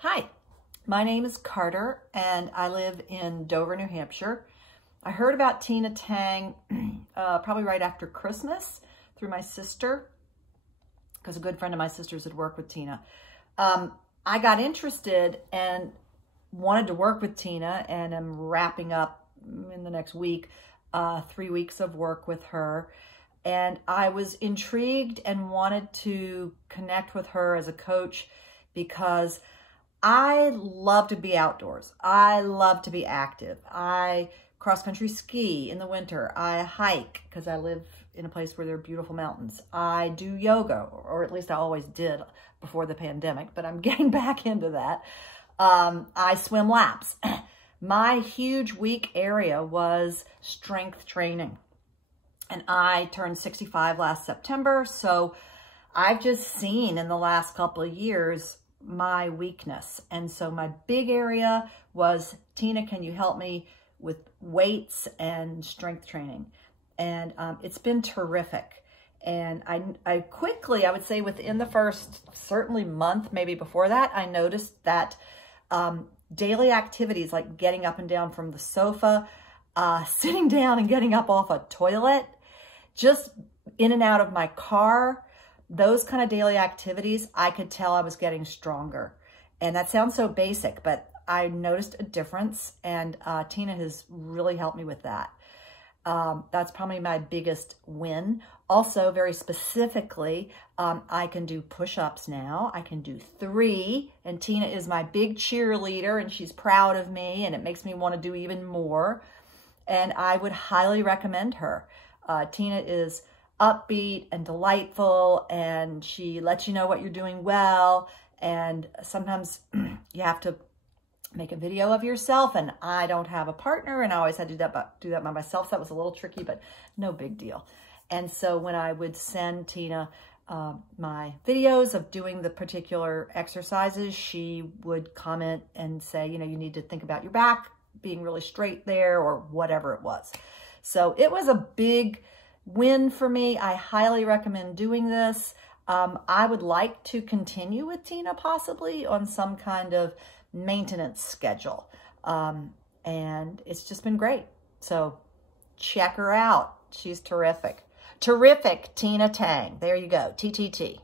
Hi, my name is Carter and I live in Dover, New Hampshire. I heard about Tina Tang probably right after Christmas through my sister, because a good friend of my sister's had worked with Tina. I got interested and wanted to work with Tina, and I'm wrapping up in the next week 3 weeks of work with her. And I was intrigued and wanted to connect with her as a coach because I love to be outdoors. I love to be active. I cross-country ski in the winter. I hike because I live in a place where there are beautiful mountains. I do yoga, or at least I always did before the pandemic, but I'm getting back into that. I swim laps. My huge weak area was strength training. And I turned 65 last September, so I've just seen in the last couple of years my weakness. And so my big area was, Tina, can you help me with weights and strength training? And it's been terrific. And I quickly, I would say within the first certainly month, maybe before that, I noticed that daily activities like getting up and down from the sofa, sitting down and getting up off a toilet, just in and out of my car, those kind of daily activities, I could tell I was getting stronger. And that sounds so basic, but I noticed a difference, and Tina has really helped me with that. That's probably my biggest win. Also, very specifically, I can do push-ups now. I can do 3, and Tina is my big cheerleader, and she's proud of me, and it makes me want to do even more. And I would highly recommend her. Tina is upbeat and delightful, and she lets you know what you're doing well. And sometimes you have to make a video of yourself, and I don't have a partner, and I always had to do that by myself. So that was a little tricky, but no big deal. And so when I would send Tina my videos of doing the particular exercises, she would comment and say, you know, you need to think about your back being really straight there, or whatever it was. So it was a big win for me. I highly recommend doing this. I would like to continue with Tina possibly on some kind of maintenance schedule. And it's just been great. So check her out. She's terrific. Terrific Tina Tang. There you go. TTT.